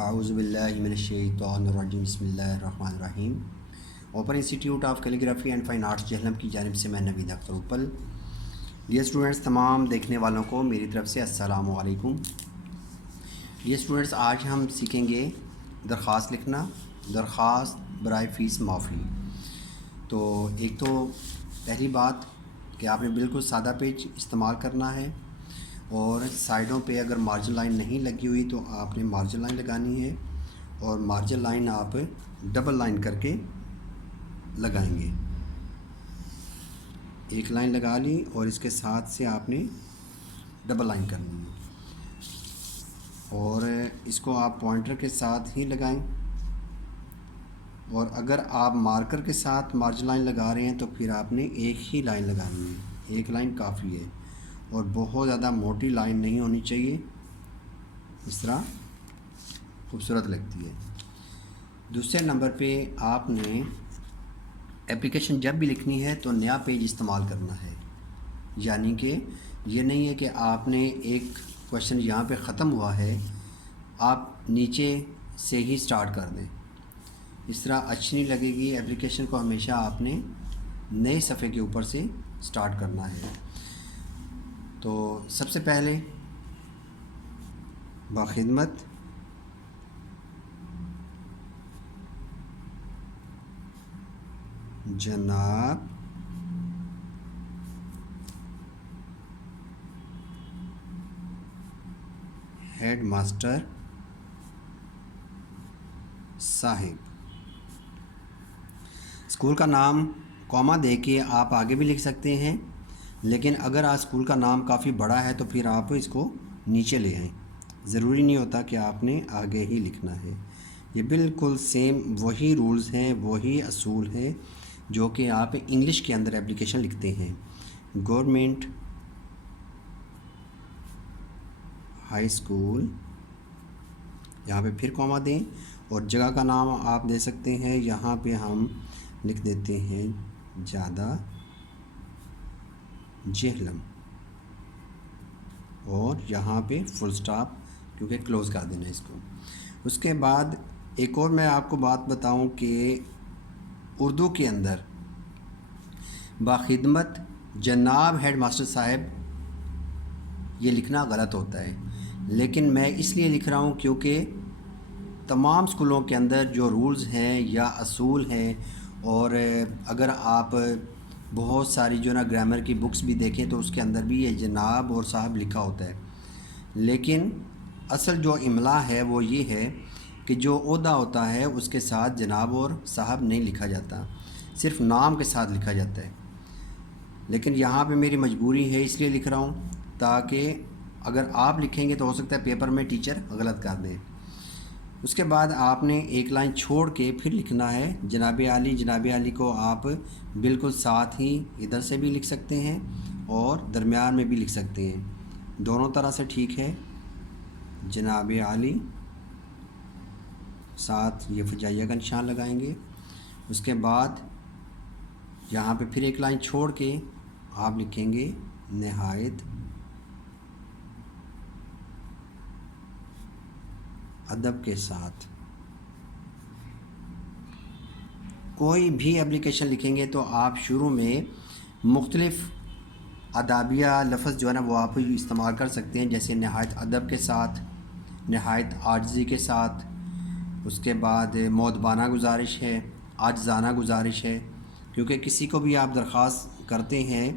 اعوذ باللہ من الشیطان الرجیم بسم اللہ الرحمن الرحیم۔ Open institute of calligraphy and fine arts Jhelum کی جانب سے میں نوید اختر اپل۔ ڈیئر اسٹوڈنٹس، تمام دیکھنے والوں کو میری طرف سے السلام علیکم۔ ڈیئر اسٹوڈنٹس، آج ہم سیکھیں گے درخواست لکھنا، درخواست برائے فیس معافی۔ تو ایک تو پہلی بات کہ آپ نے بالکل سادہ پیج استعمال کرنا ہے، اور سائڈوں پہ اگر مارجن لائن نہیں لگی ہوئی تو آپ نے مارجن لائن لگانی ہے، اور مارجن لائن آپ ڈبل لائن کر کے لگائیں گے۔ ایک لائن لگا لی اور اس کے ساتھ سے آپ نے ڈبل لائن کرنی ہے، اور اس کو آپ پوائنٹر کے ساتھ ہی لگائیں، اور اگر آپ مارکر کے ساتھ مارجن لائن لگا رہے ہیں تو پھر آپ نے ایک ہی لائن لگانی ہے، ایک لائن کافی ہے، اور بہت زیادہ موٹی لائن نہیں ہونی چاہیے، اس طرح خوبصورت لگتی ہے۔ دوسرے نمبر پہ آپ نے اپلیکیشن جب بھی لکھنی ہے تو نیا پیج استعمال کرنا ہے، یعنی کہ یہ نہیں ہے کہ آپ نے ایک کویشچن یہاں پہ ختم ہوا ہے، آپ نیچے سے ہی سٹارٹ کر دیں، اس طرح اچھی نہیں لگے گی۔ اپلیکیشن کو ہمیشہ آپ نے نئے صفحے کے اوپر سے سٹارٹ کرنا ہے۔ تو سب سے پہلے باخدمت جناب ہیڈ ماسٹر صاحب، اسکول کا نام کوما دے کے آپ آگے بھی لکھ سکتے ہیں، لیکن اگر آپ اسکول کا نام کافی بڑا ہے تو پھر آپ اس کو نیچے لے آئیں، ضروری نہیں ہوتا کہ آپ نے آگے ہی لکھنا ہے۔ یہ بالکل سیم وہی رولز ہیں، وہی اصول ہیں جو کہ آپ انگلش کے اندر اپلیکیشن لکھتے ہیں۔ گورنمنٹ ہائی اسکول، یہاں پہ پھر کوما دیں، اور جگہ کا نام آپ دے سکتے ہیں، یہاں پہ ہم لکھ دیتے ہیں جادہ جہلم، اور یہاں پہ فل سٹاپ کیونکہ کلوز کر دینا اس کو۔ اس کے بعد ایک اور میں آپ کو بات بتاؤں کہ اردو کے اندر باخدمت جناب ہیڈ ماسٹر صاحب یہ لکھنا غلط ہوتا ہے، لیکن میں اس لیے لکھ رہا ہوں کیونکہ تمام اسکولوں کے اندر جو رولز ہیں یا اصول ہیں، اور اگر آپ بہت ساری جو نا گرامر کی بکس بھی دیکھیں تو اس کے اندر بھی یہ جناب اور صاحب لکھا ہوتا ہے، لیکن اصل جو املا ہے وہ یہ ہے کہ جو عہدہ ہوتا ہے اس کے ساتھ جناب اور صاحب نہیں لکھا جاتا، صرف نام کے ساتھ لکھا جاتا ہے۔ لیکن یہاں پہ میری مجبوری ہے، اس لیے لکھ رہا ہوں تاکہ اگر آپ لکھیں گے تو ہو سکتا ہے پیپر میں ٹیچر غلط کر دیں۔ اس کے بعد آپ نے ایک لائن چھوڑ کے پھر لکھنا ہے جناب عالی۔ جناب عالی کو آپ بالکل ساتھ ہی ادھر سے بھی لکھ سکتے ہیں اور درمیان میں بھی لکھ سکتے ہیں، دونوں طرح سے ٹھیک ہے۔ جناب عالی، ساتھ یہ فجائیہ کا نشان لگائیں گے۔ اس کے بعد یہاں پہ پھر ایک لائن چھوڑ کے آپ لکھیں گے نہایت ادب کے ساتھ۔ کوئی بھی اپلیکیشن لکھیں گے تو آپ شروع میں مختلف ادابیہ لفظ جو ہے نا وہ آپ استعمال کر سکتے ہیں، جیسے نہایت ادب کے ساتھ، نہایت عاجزی کے ساتھ، اس کے بعد مؤدبانہ گزارش ہے، عاجزانہ گزارش ہے، کیونکہ کسی کو بھی آپ درخواست کرتے ہیں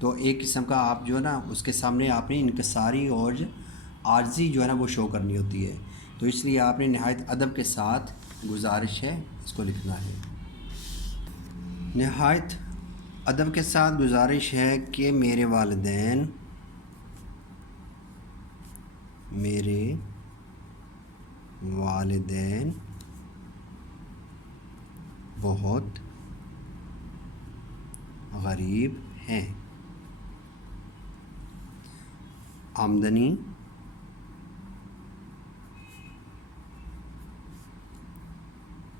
تو ایک قسم کا آپ جو ہے نا اس کے سامنے آپ نے انکساری اور عاجزی جو ہے نا وہ شو کرنی ہوتی ہے، تو اس لیے آپ نے نہایت ادب کے ساتھ گزارش ہے اس کو لکھنا ہے۔ نہایت ادب کے ساتھ گزارش ہے کہ میرے والدین بہت غریب ہیں، آمدنی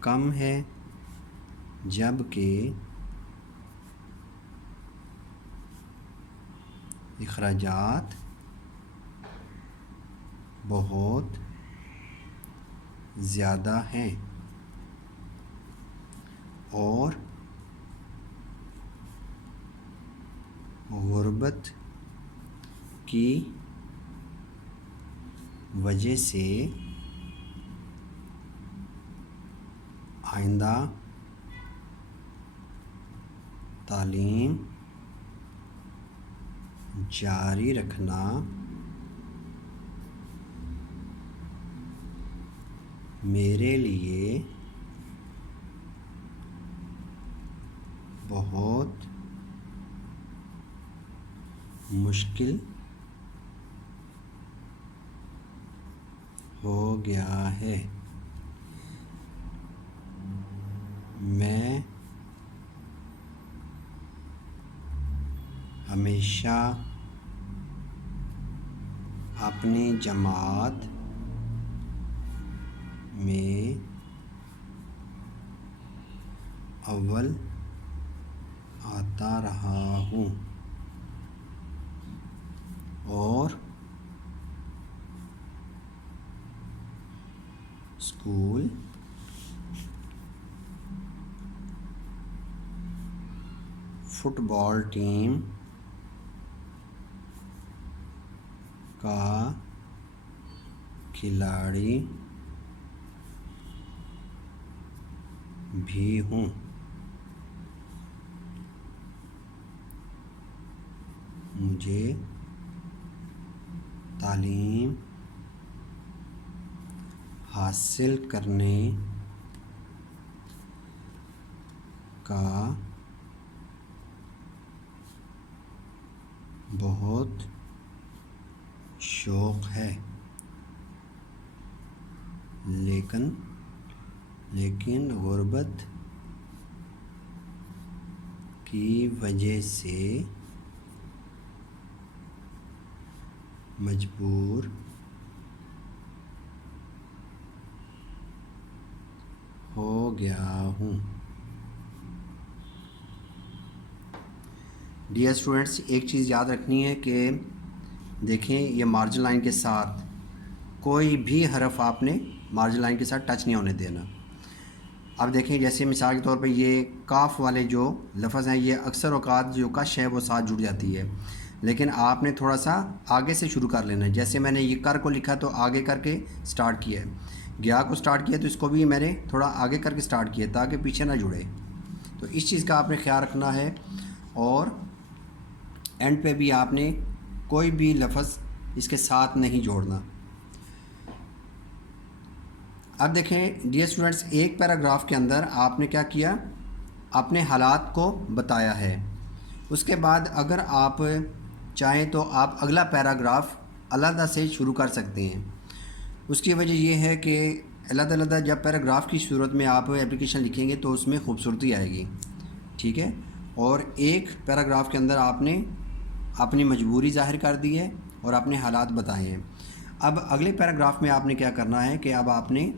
کم ہے جبکہ اخراجات بہت زیادہ ہیں اور غربت کی وجہ سے آئندہ تعلیم جاری رکھنا میرے لیے بہت مشکل ہو گیا ہے۔ میں ہمیشہ اپنی جماعت میں اول آتا رہا ہوں اور اسکول فٹ بال ٹیم کا کھلاڑی بھی ہوں۔ مجھے تعلیم حاصل کرنے کا بہت شوق ہے، لیکن غربت کی وجہ سے مجبور ہو گیا ہوں۔ ڈیئر اسٹوڈنٹس، ایک چیز یاد رکھنی ہے کہ دیکھیں یہ مارجن لائن کے ساتھ کوئی بھی حرف آپ نے مارجن لائن کے ساتھ ٹچ نہیں ہونے دینا۔ اب دیکھیں جیسے مثال کے طور پہ یہ کاف والے جو لفظ ہیں یہ اکثر اوقات جو کش ہے وہ ساتھ جڑ جاتی ہے، لیکن آپ نے تھوڑا سا آگے سے شروع کر لینا ہے۔ جیسے میں نے یہ کر کو لکھا تو آگے کر کے سٹارٹ کیا ہے، گیا کو سٹارٹ کیا تو اس کو بھی میں نے تھوڑا آگے کر کے سٹارٹ کیا تاکہ پیچھے نہ جڑے۔ تو اس چیز کا آپ نے خیال رکھنا ہے اور اینڈ پہ بھی آپ نے کوئی بھی لفظ اس کے ساتھ نہیں جوڑنا۔ اب دیکھیں ڈیئر اسٹوڈنٹس، ایک پیراگراف کے اندر آپ نے کیا کیا، اپنے حالات کو بتایا ہے۔ اس کے بعد اگر آپ چاہیں تو آپ اگلا پیراگراف علیحدہ سے شروع کر سکتے ہیں۔ اس کی وجہ یہ ہے کہ علیحدہ علیحدہ جب پیراگراف کی صورت میں آپ اپلیکیشن لکھیں گے تو اس میں خوبصورتی آئے گی، ٹھیک ہے۔ اور ایک پیراگراف کے اندر آپ نے اپنی مجبوری ظاہر کر دی ہے اور اپنے حالات بتائے ہیں۔ اب اگلے پیراگراف میں آپ نے کیا کرنا ہے کہ اب آپ نے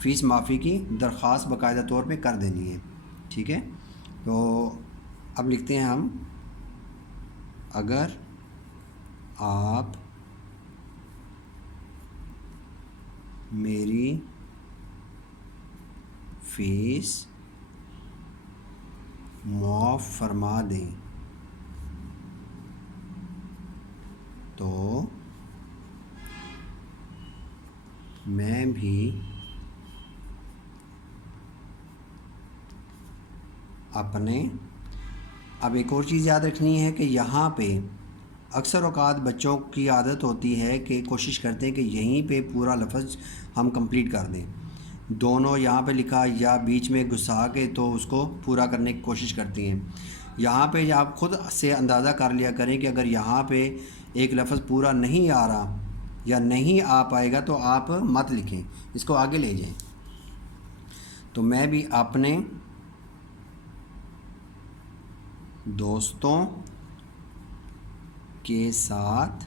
فیس معافی کی درخواست باقاعدہ طور پہ کر دینی ہے، ٹھیک ہے۔ تو اب لکھتے ہیں ہم، اگر آپ میری فیس معاف فرما دیں تو میں بھی اپنے، اب ایک اور چیز یاد رکھنی ہے کہ یہاں پہ اکثر اوقات بچوں کی عادت ہوتی ہے کہ کوشش کرتے ہیں کہ یہیں پہ پورا لفظ ہم کمپلیٹ کر دیں، دونوں یہاں پہ لکھا یا بیچ میں گھسا کے تو اس کو پورا کرنے کی کوشش کرتی ہیں۔ یہاں پہ آپ خود سے اندازہ کر لیا کریں کہ اگر یہاں پہ ایک لفظ پورا نہیں آ رہا یا نہیں آ پائے گا تو آپ مت لکھیں، اس کو آگے لے جائیں۔ تو میں بھی اپنے دوستوں کے ساتھ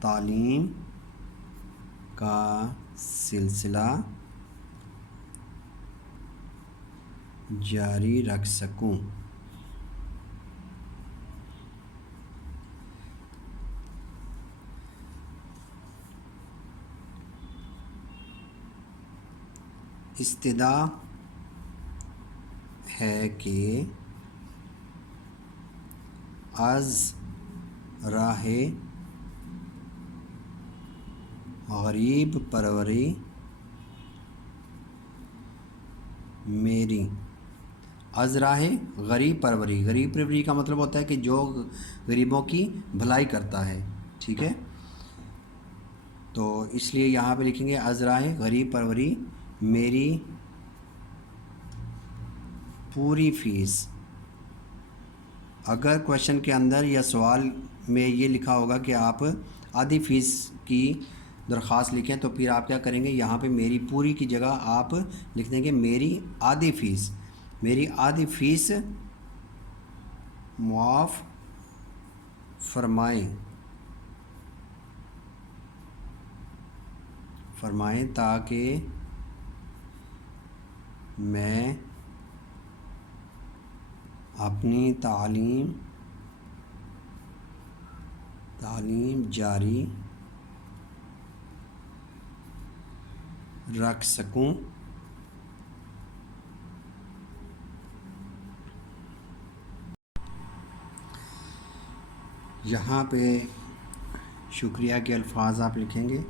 تعلیم کا سلسلہ جاری رکھ سکوں۔ استدعا ہے کہ از راہ غریب پروری میری. از راہ غریب پروری، غریب پروری کا مطلب ہوتا ہے کہ جو غریبوں کی بھلائی کرتا ہے. ٹھیک ہے، تو اس لیے یہاں پہ لکھیں گے از راہ غریب پروری میری پوری فیس. اگر کویشچن کے اندر یا سوال میں یہ لکھا ہوگا کہ آپ آدھی فیس کی درخواست لکھیں تو پھر آپ کیا کریں گے، یہاں پہ میری پوری کی جگہ آپ لکھ دیں گے میری آدھی فیس. میری آدھی فیس معاف فرمائیں تاکہ میں اپنی تعلیم جاری رکھ سکوں. یہاں پہ شکریہ کے الفاظ آپ لکھیں گے،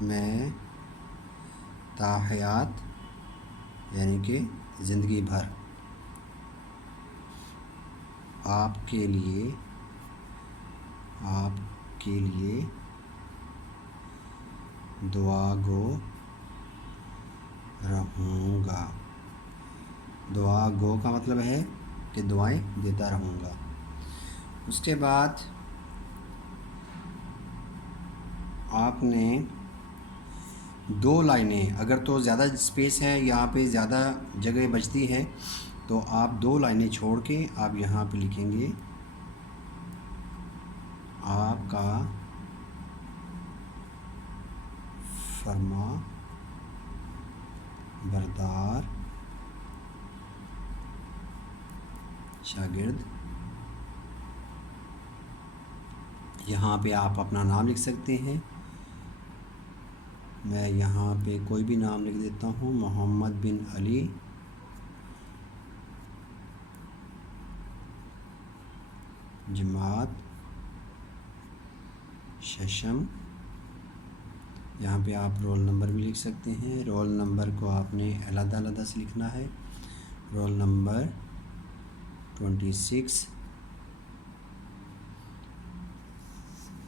میں تاحیات یعنی کہ زندگی بھر آپ کے لیے دعا گو رہوں گا. دعا گو کا مطلب ہے کہ دعائیں دیتا رہوں گا. اس کے بعد آپ نے 2 لائنیں، اگر تو زیادہ اسپیس ہے یہاں پہ زیادہ جگہ بچتی ہے تو آپ 2 لائنیں چھوڑ کے آپ یہاں پہ لکھیں گے آپ کا فرما بردار شاگرد. یہاں پہ آپ اپنا نام لکھ سکتے ہیں. میں یہاں پہ کوئی بھی نام لکھ دیتا ہوں، محمد بن علی جماعت ششم. یہاں پہ آپ رول نمبر بھی لکھ سکتے ہیں. رول نمبر کو آپ نے علیحدہ علیحدہ سے لکھنا ہے. Roll number 26.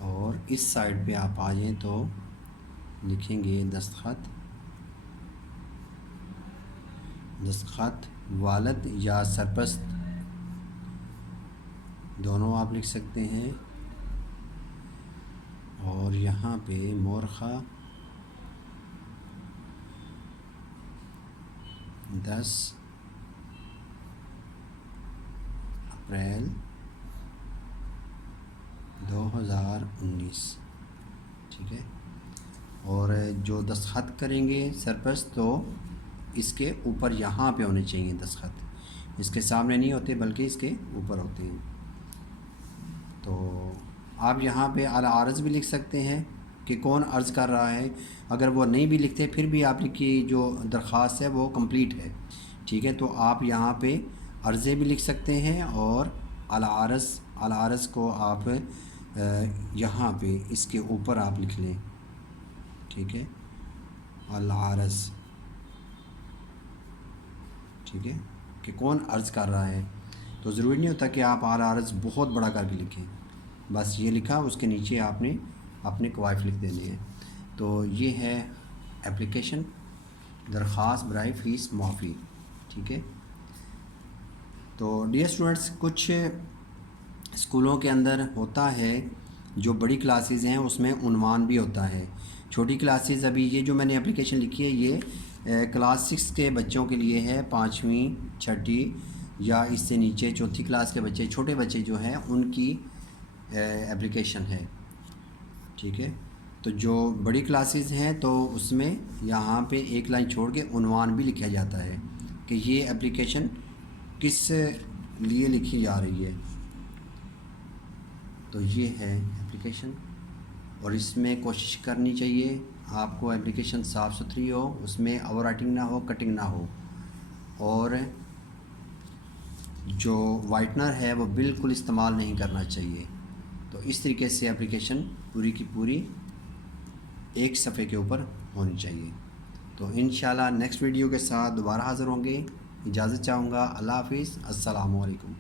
اور اس سائڈ پہ آپ آ جائیں تو لکھیں گے دستخط والد یا سرپرست دونوں آپ لکھ سکتے ہیں. اور یہاں پہ مورخہ 10 اپریل 2019. ٹھیک ہے، اور جو دستخط کریں گے سرپرست تو اس کے اوپر یہاں پہ ہونے چاہیے دستخط. اس کے سامنے نہیں ہوتے بلکہ اس کے اوپر ہوتے ہیں. تو آپ یہاں پہ العارض بھی لکھ سکتے ہیں کہ کون عرض کر رہا ہے. اگر وہ نہیں بھی لکھتے پھر بھی آپ کی جو درخواست ہے وہ کمپلیٹ ہے. ٹھیک ہے، تو آپ یہاں پہ عرضے بھی لکھ سکتے ہیں اور العارض کو آپ یہاں پہ اس کے اوپر آپ لکھ لیں. ٹھیک ہے، العارض. ٹھیک ہے، کہ کون عرض کر رہا ہے. تو ضروری نہیں ہوتا کہ آپ العارض بہت بڑا کر کے لکھیں، بس یہ لکھا اس کے نیچے آپ نے اپنے کوائف لکھ دینے ہیں. تو یہ ہے اپلیکیشن درخواست برائے فیس معافی. ٹھیک ہے، تو ڈیئر اسٹوڈنٹس کچھ اسکولوں کے اندر ہوتا ہے جو بڑی کلاسز ہیں اس میں عنوان بھی ہوتا ہے. چھوٹی کلاسز ابھی یہ جو میں نے اپلیکیشن لکھی ہے یہ کلاس 6 کے بچوں کے لیے ہے، 5ویں 6ٹھی یا اس سے نیچے 4تھی کلاس کے بچے، چھوٹے بچے جو ہیں ان کی اپلیکیشن ہے. ٹھیک ہے، تو جو بڑی کلاسز ہیں تو اس میں یہاں پہ ایک لائن چھوڑ کے عنوان بھی لکھا جاتا ہے کہ یہ اپلیکیشن کس لیے لکھی جا رہی ہے. تو یہ ہے اپلیکیشن، اور اس میں کوشش کرنی چاہیے آپ کو اپلیکیشن صاف ستھری ہو، اس میں اوور رائٹنگ نہ ہو، کٹنگ نہ ہو، اور جو وائٹنر ہے وہ بالکل استعمال نہیں کرنا چاہیے۔ تو اس طریقے سے اپلیکیشن پوری کی پوری ایک صفحے کے اوپر ہونی چاہیے۔ تو انشاءاللہ نیکسٹ ویڈیو کے ساتھ دوبارہ حاضر ہوں گے۔ اجازت چاہوں گا۔ اللہ حافظ، السلام علیکم۔